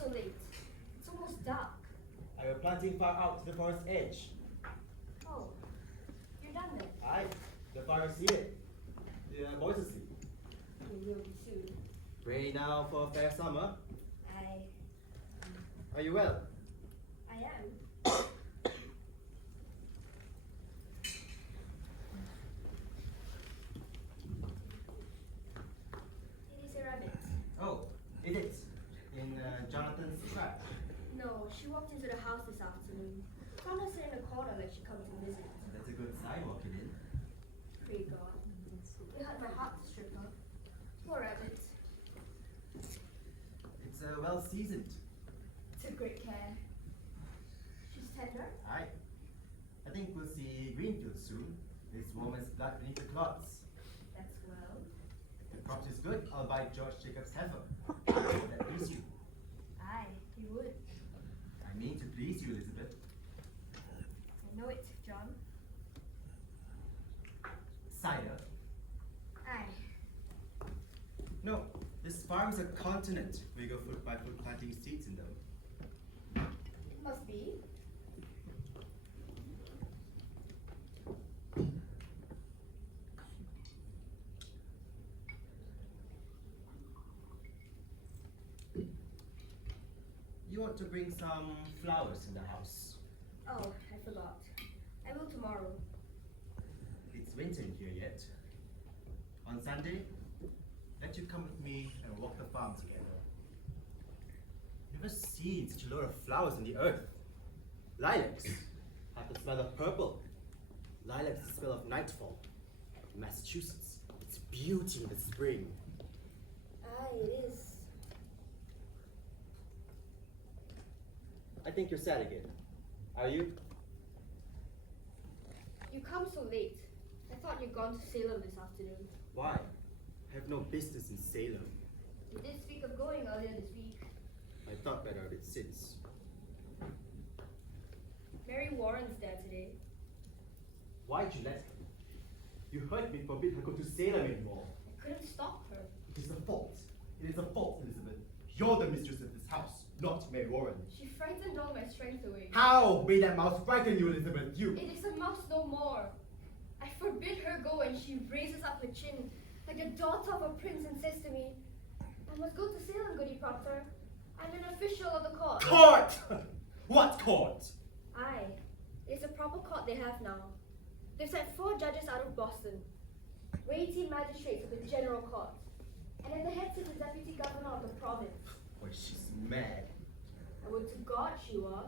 so late? It's almost dark. I am planting far out to the forest edge. Oh, you're done then. Aye, the fire is here. The boys asleep. You will be soon. Ready now for a fair summer? I Are you well? am. It is a rabbit. Oh, it is. In Jonathan's trap. No, she walked into the house this afternoon. Found her sitting in the corner like she comes to visit. That's a good sign walking in. Pray God. It hurt my heart to strip her. Poor rabbit. It's well seasoned. Took great care. She's tender. Aye. I think we'll see Greenfield soon. It's warm as blood beneath the clods. That's well. If the crop is good, I'll buy George Jacob's heifer. Will that please you? Aye, you would. I mean to please you, Elizabeth. I know it, John. Cider. Aye. No, this farm's a continent. We go foot by foot planting seeds in them. It must be. You want to bring some flowers in the house. Oh, I forgot. I will tomorrow. It's winter in here yet. On Sunday, let you come with me and walk the farm together. Never seen such a lot of flowers in the earth. Lilacs have the smell of purple. Lilacs the smell of nightfall. Massachusetts, it's beauty in the spring. Aye, it is. I think you're sad again. Are you? You come so late. I thought you'd gone to Salem this afternoon. Why? I have no business in Salem. You did speak of going earlier this week. I thought better of it since. Mary Warren's there today. Why'd you let her? You heard me forbid her go to Salem anymore. I couldn't stop her. It is a fault. It is a fault, Elizabeth. You're the mistress of this house, not Mary Warren. She frightened all my strength away. How may that mouse frighten you, Elizabeth? You! It is a mouse no more. I forbid her go and she raises up her chin like a daughter of a prince and says to me, I must go to Salem, Goody Proctor. I'm an official of the court. Court! What court? Aye, it's a proper court they have now. They've sent 4 judges out of Boston, weighty magistrates of the general court, and at the head sits the deputy governor of the province. Boy, she's mad. I would to God she were.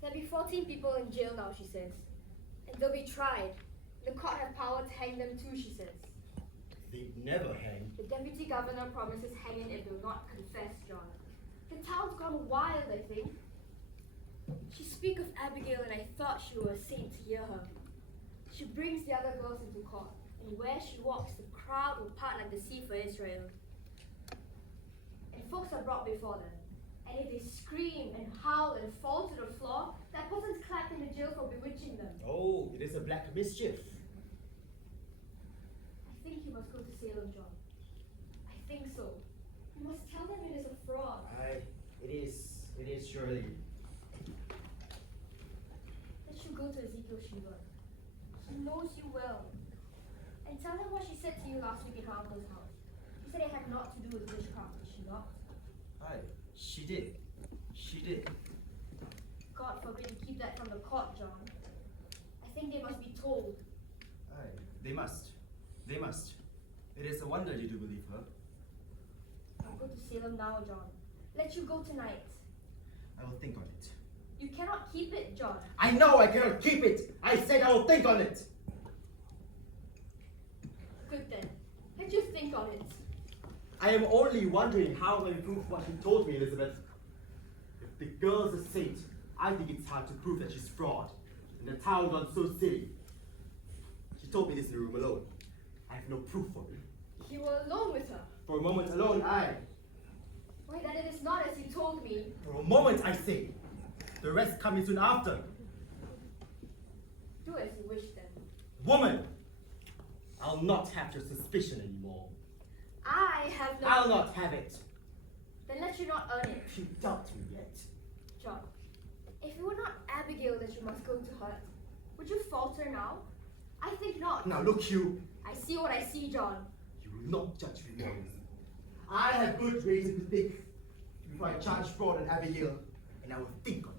There'll be 14 people in jail now, she says. And they'll be tried. The court have power to hang them too, she says. They'd never hang. The deputy governor promises hanging if they'll not confess, John. The town's gone wild, I think. She speak of Abigail and I thought she were a saint to hear her. She brings the other girls into court, and where she walks, the crowd will part like the sea for Israel. And folks are brought before them. And if they scream and howl and fall to the floor, that person's clapped into jail for bewitching them. Oh, it is a black mischief. I think you must go to Salem, John. I think so. You must tell them it is a fraud. It is surely. Let you go to Ezekiel Shiva. He knows you well. And tell him what she said to you last week in her uncle's house. She said it had naught to do with witchcraft, did she not? Aye, she did. She did. God forbid you keep that from the court, John. I think they must be told. Aye, they must. They must. It is a wonder you do believe her. I'll go to Salem now, John. Let you go tonight. I will think on it. You cannot keep it, John. I know I cannot keep it! I said I will think on it! Good then. Let you think on it. I am only wondering how to prove what she told me, Elizabeth. If the girl's a saint, I think it's hard to prove that she's fraud. And the town gone so silly. She told me this in the room alone. I have no proof for it. You were alone with her. For a moment alone, I. Why, then it is not as you told me. For a moment, I say. The rest coming soon after. Do as you wish then. Woman! I'll not have your suspicion anymore. I have no... I'll not have it. Then let you not earn it. You doubt me yet. John, if it were not Abigail that you must go to hurt, would you falter now? I think not. Now look, you. I see what I see, John. You will not judge me more. I have good reason to think before I charge fraud on Abigail, and I will think on it.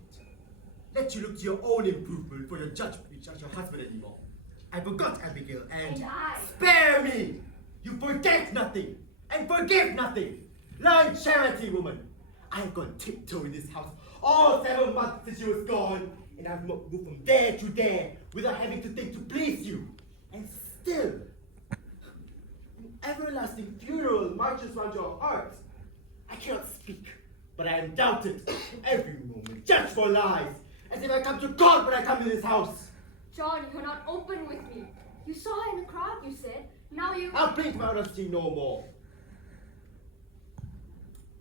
Let you look to your own improvement for your judgment to judge your husband anymore. I forgot Abigail And I. Spare me! You forget nothing and forgive nothing. Learn charity, woman. I've gone tiptoe in this house all 7 months since you was gone, and I've moved from there to there without having to think to please you. And still, an everlasting funeral marches round your heart. I cannot speak, but I am doubted every moment, judged for lies, as if I come to God when I come to this house. John, you're not open with me. You saw her in the crowd, you said. Now you. I'll plead my honesty no more.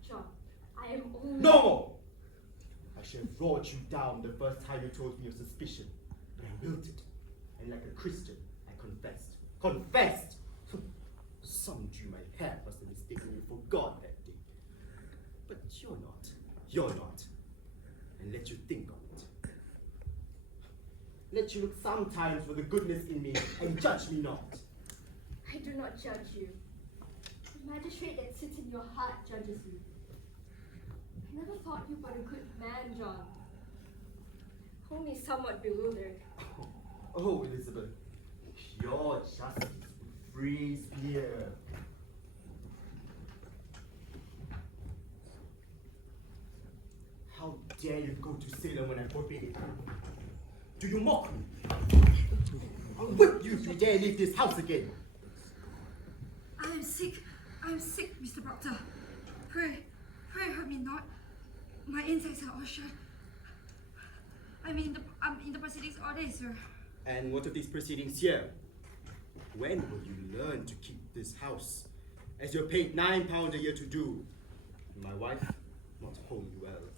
John, I am only. No more! I should have brought you down the first time you told me your suspicion, but I wilted, and like a Christian, I confessed. Confessed! Some Jew my head must have mistakenly forgot that day. But you're not. You're not. And let you think on it. Let you look sometimes for the goodness in me and judge me not. I do not judge you. The magistrate that sits in your heart judges you. I never thought you but a good man, John. Only somewhat bewildered. Oh, Elizabeth, your justice would freeze here. How dare you go to Salem when I forbid it? Do you mock me? I'll whip you if you dare leave this house again. I am sick, Mr. Proctor. Pray hurt me not. My insides are all shut. I'm in the proceedings all day, sir. And what of these proceedings here? When will you learn to keep this house, as you're paid £9 a year to do? And my wife, not wholly well.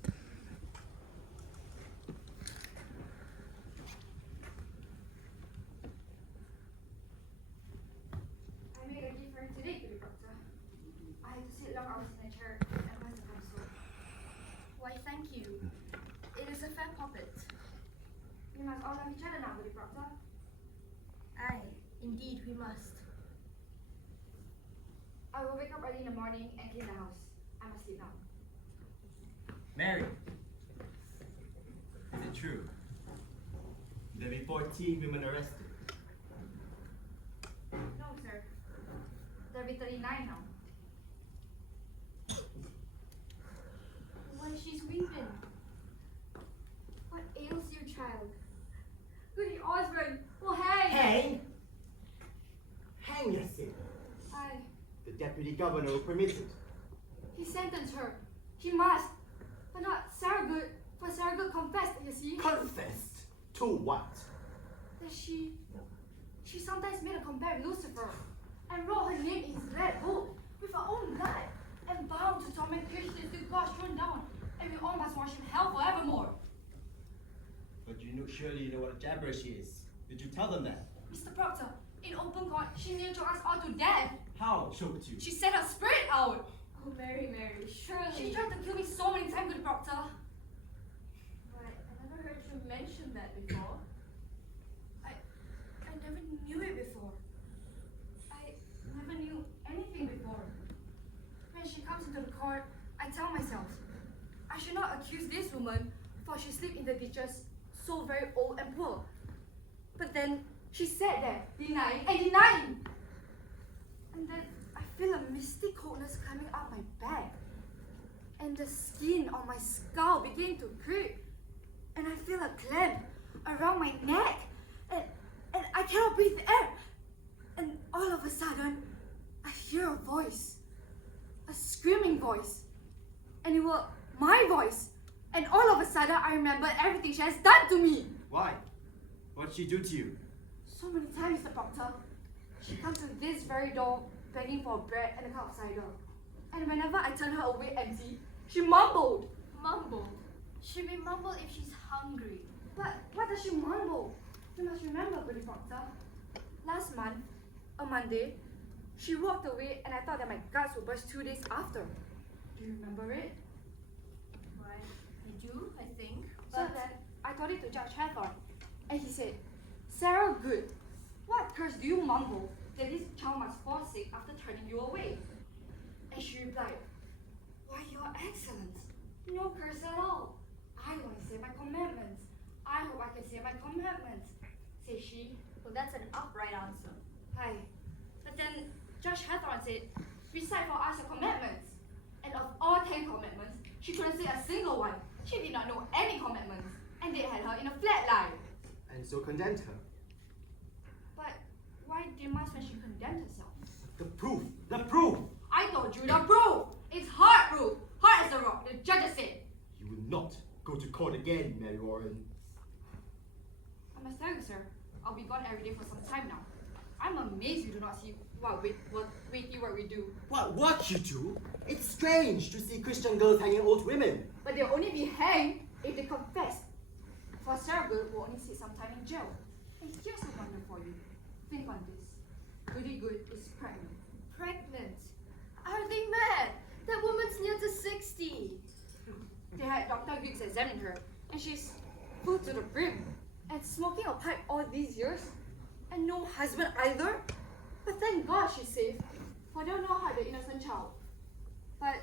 I made a gift for him today, good doctor. I had to sit long hours in a chair and must have come so. Why, thank you. It is a fair puppet. We must all love each other now, good doctor. Aye, indeed we must. I will wake up early in the morning and clean the house. I must sleep now. Mary, is it true? There be 14 women arrested. No, sir. There'll be 39 now. Why, she's weeping. What ails you, child? Goody Osborne will hang! Hang? Hang yourself. Aye, The deputy governor will permit it. he sentenced her. He must. But not Sarah, for Sarah confessed, you see. Confessed? To what? That she sometimes made a compare with Lucifer and wrote her name in his red book with her own blood and vowed to torment Christians till God thrown down, and we all must worship hell forevermore. But surely you know what a gibberish is. Did you tell them that? Mr. Proctor, in open court, she nearly choked us all to death. How choked you? She set her spirit out. Oh, Mary, surely. She tried to kill me so many times, good Proctor. But I never heard you mention that before. I never knew it before. I never knew anything before. When she comes into the court, I tell myself, I should not accuse this woman, for she slept in the ditches, so very old and poor. But then she sat there, denying and denying. And then I feel a misty coldness coming up my back. And the skin on my skull began to creep. And I feel a clamp around my neck. And I cannot breathe air. And all of a sudden, I hear a voice. A screaming voice. And it was my voice. And all of a sudden, I remember everything she has done to me. Why? What'd she do to you? So many times, Mr. Proctor. She comes to this very door, begging for bread and a cup of cider. And whenever I turn her away empty, she mumbled. Mumbled? She may mumble if she's hungry. But what does she mumble? You must remember, Billy Proctor. Last month, a Monday, she walked away and I thought that my guts would burst 2 days after. Do you remember it? Why? You do, I think. So then, I told it to Judge Hathorn, and he said, Sarah Good, what curse do you mumble that this child must fall sick after turning you away? And she replied, Why, Your Excellence, no curse at all. I want to say my commandments. I hope I can say my commandments, said she. Well, that's an upright answer. Hi. But then Judge Hathorn said, Recite for us your commandments. And of all 10 commandments, she couldn't say a single one. She did not know any commandments, and they had her in a flat line. And so condemned her. But why did Master she condemn herself? The proof! The proof! I told you the proof! It's hard proof! Hard as a rock, the judges said. You will not go to court again, Mary Warren. I must tell you, sir, I'll be gone every day for some time now. I'm amazed you do not see what we do. What you do? It's strange to see Christian girls hanging old women. But they'll only be hanged if they confess. For Sarah Good will only sit some time in jail. And here's a wonder for you. Think on this. Goody Good is pregnant. Pregnant? Are they mad? That woman's near to 60. They had Dr. Griggs examine her, and she's full to the brim. And smoking a pipe all these years, and no husband either. But thank God she's safe, for they'll not hurt the innocent child. But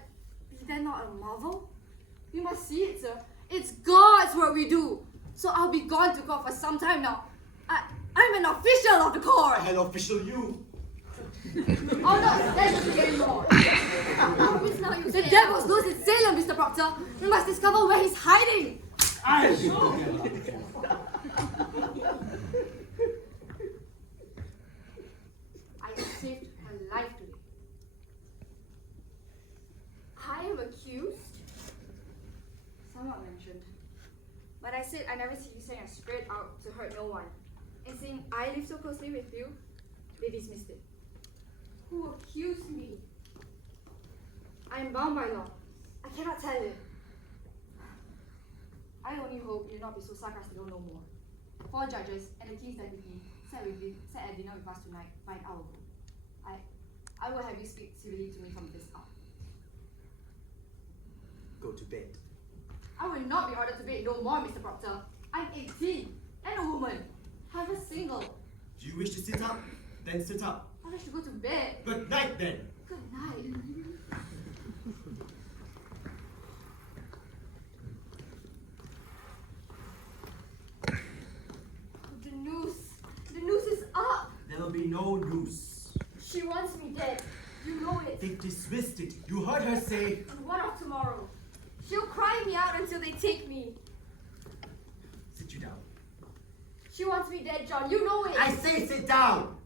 is that not a marvel? You must see it, sir. It's God's work we do. So I'll be gone to court for some time now. I'm an official of the court. An official you. Oh no, that's just getting more. Promise now you The say devil's loose in Salem, Mr. Proctor. We must discover where he's hiding. I saved her life today. I am accused? Someone mentioned. But I said I never see you send a spirit out to hurt no one. And saying I live so closely with you, they dismissed it. Who accused me? I am bound by law. I cannot tell it. I only hope you'll not be so sarcastic no more. 4 judges and the king's deputy sat at dinner with us tonight by an hour ago. I will have you speak civilly to me from this hour. Go to bed. I will not be ordered to bed no more, Mr. Proctor. I'm 18 and a woman. However single. Do you wish to sit up? Then sit up. I wish to go to bed. Good night then. Good night. The noose is up. There will be no noose. She wants me dead. You know it. They dismissed it. You heard her say. And what of tomorrow? She'll cry me out until they take me. Sit you down. She wants me dead, John. You know it. I say sit down.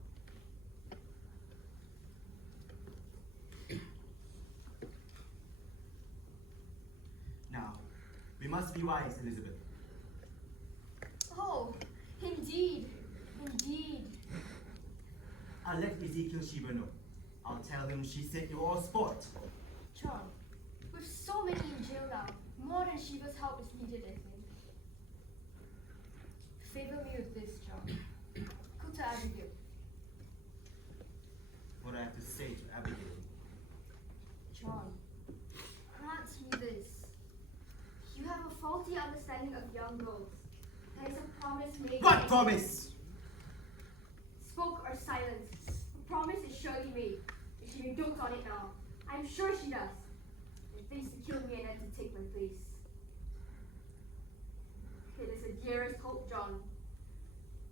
Now, we must be wise, Elizabeth. Oh, indeed. Indeed. I'll let Ezekiel Shiva know. I'll tell him she said you're all sport. John, with so many in jail now, more than Shiva's help is needed, I think. Favor me with this, John. Go to Abigail. What I have to say to Abigail. John, grant me this. You have a faulty understanding of young girls. There is a promise made. What promise? Spoke or silent. A promise is surely made. If she may dote on it now, I'm sure she does. And thinks to kill me and then to take my place. It is a dearest hope, John.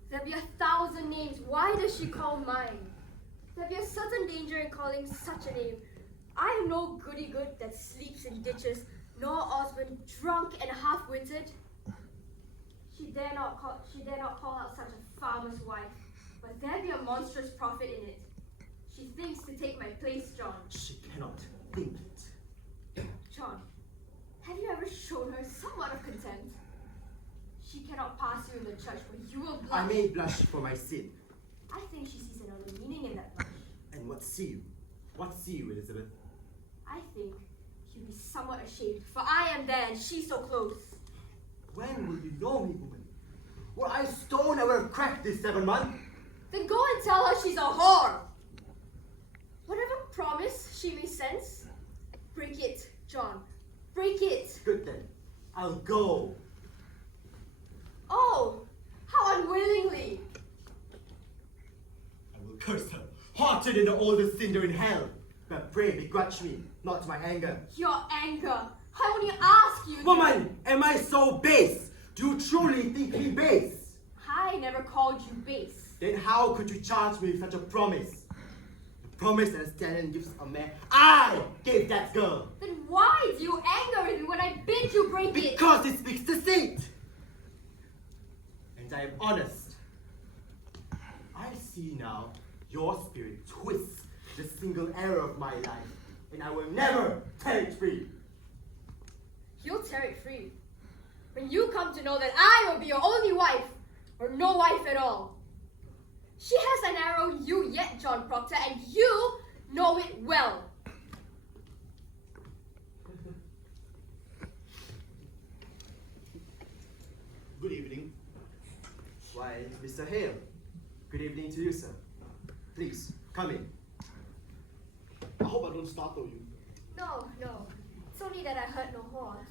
There'll be 1,000 names. Why does she call mine? There'll be a certain danger in calling such a name. I am no goody-good that sleeps in ditches, nor Osmond drunk and half-witted. She dare not call out such a farmer's wife, but there be a monstrous profit in it. She thinks to take my place, John. She cannot think it. John, have you ever shown her somewhat of contempt? She cannot pass you in the church, but you will blush. I may blush for my sin. I think she sees another meaning in that blush. And what see you? What see you, Elizabeth? I think you'll be somewhat ashamed, for I am there and she's so close. When will you know me, woman? Were I stone, I would have cracked this 7 months. Then go and tell her she's a whore. Whatever promise she may sense, break it, John. Break it. Good then. I'll go. Oh, how unwillingly. I will curse her, hotter than the oldest cinder in hell. But pray begrudge me, not my anger. Your anger. I only ask you. Woman, am I so base? Do you truly think me base? I never called you base. Then how could you charge me with such a promise? The promise that a stallion gives a man. I gave that girl. Then why do you anger with me when I bid you break it? Because it speaks deceit. And I am honest. I see now your spirit twists the single error of my life, and I will never tear it free. You'll tear it free. When you come to know that I will be your only wife, or no wife at all. She hasn't arrowed you yet, John Proctor, and you know it well. Good evening. Why, Mr. Hale. Good evening to you, sir. Please, come in. I hope I don't startle you. No, no. It's only that I heard no horse.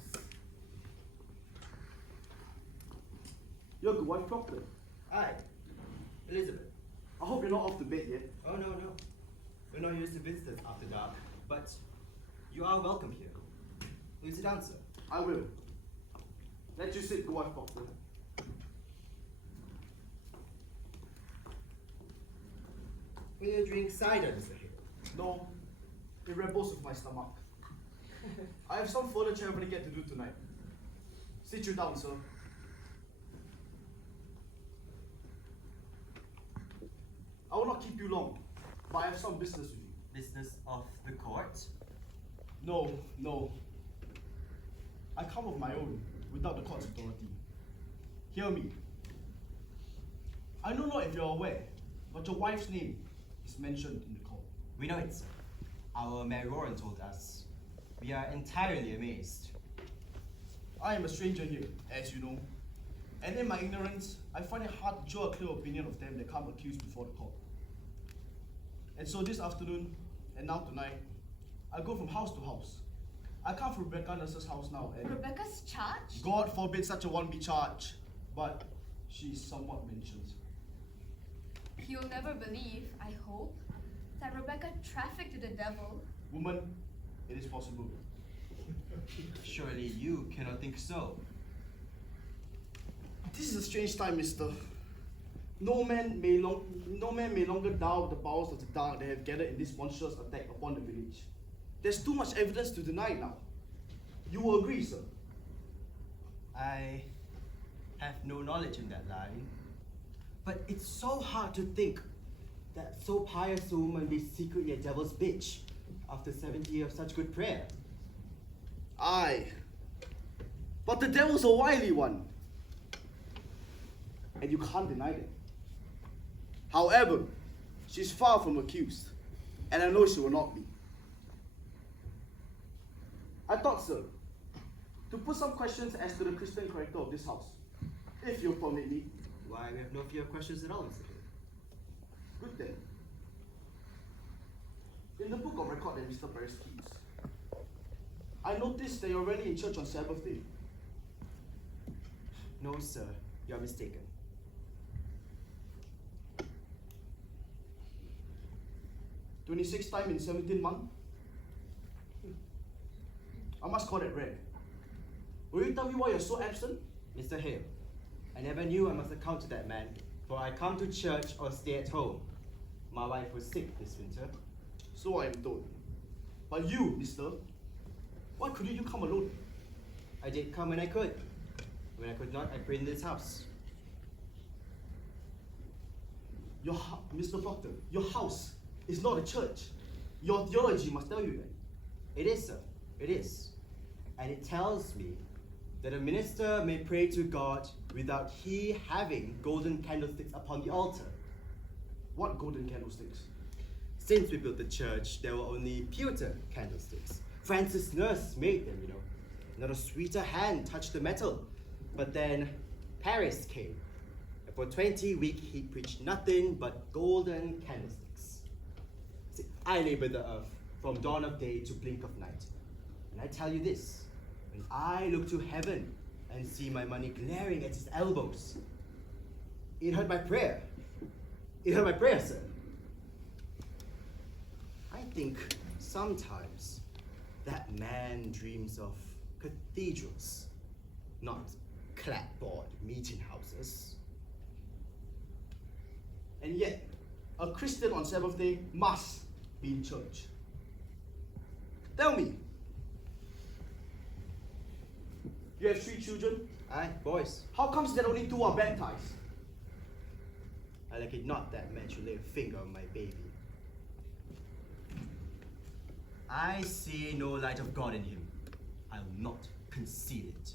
You're good wife, Proctor. Aye. Elizabeth. I hope you're not off to bed yet. Oh, no. We're not used to visitors after dark, but you are welcome here. Will you sit down, sir? I will. Let you sit, good wife, Proctor. Will you drink cider, Mr. Hale? No, it rebels with my stomach. I have some further traveling yet to do tonight. Sit you down, sir. I will not keep you long, but I have some business with you. Business of the court? No. I come of my own, without the court's authority. Hear me. I know not if you're aware, but your wife's name is mentioned in the court. We know it, sir. Our Mary Warren told us. We are entirely amazed. I am a stranger here, as you know. And in my ignorance, I find it hard to draw a clear opinion of them that come accused before the court. And so this afternoon, and now tonight, I go from house to house. I come from Rebecca Nurse's house now, and Rebecca's charge? God forbid such a one be charged, but she is somewhat mentioned. You'll never believe, I hope, that Rebecca trafficked to the devil. Woman, it is possible. Surely you cannot think so. This is a strange time, mister. No man may longer doubt the powers of the dark that have gathered in this monstrous attack upon the village. There's too much evidence to deny now. You will agree, sir. I have no knowledge in that line. But it's so hard to think that so pious a woman be secretly a devil's bitch after 70 years of such good prayer. Aye. But the devil's a wily one. And you can't deny that. However, she's far from accused. And I know she will not be. I thought, sir, to put some questions as to the Christian character of this house, if you'll permit me. Why, we have no fear of questions at all, Mr. Hale. Good then. In the book of record that Mr. Paris keeps, I noticed that you're rarely in church on Sabbath day. No, sir, you are mistaken. 26th time in 17 months? I must call that rare. Will you tell me why you're so absent? Mr. Hale, I never knew I must account to that man, for I come to church or stay at home. My wife was sick this winter. So I am told. But you, mister, why couldn't you come alone? I did come when I could. When I could not, I prayed in this house. Mr. Proctor, your house is not a church. Your theology must tell you that. It is, sir. It is. And it tells me that a minister may pray to God without he having golden candlesticks upon the altar. What golden candlesticks? Since we built the church, there were only pewter candlesticks. Francis Nurse made them, you know. Not a sweeter hand touched the metal. But then Paris came. And for 20 weeks, he preached nothing but golden candlesticks. See, I labor the earth from dawn of day to blink of night. And I tell you this, when I look to heaven and see my money glaring at his elbows, it hurt my prayer. It hurt my prayer, sir. I think sometimes that man dreams of cathedrals, not clapboard meeting houses. And yet, a Christian on Sabbath day must be in church. Tell me, you have 3 children. Aye, boys, How comes that only 2 are baptized? I like it not that man should lay a finger on my baby. I see no light of God in him. I'll not conceal it.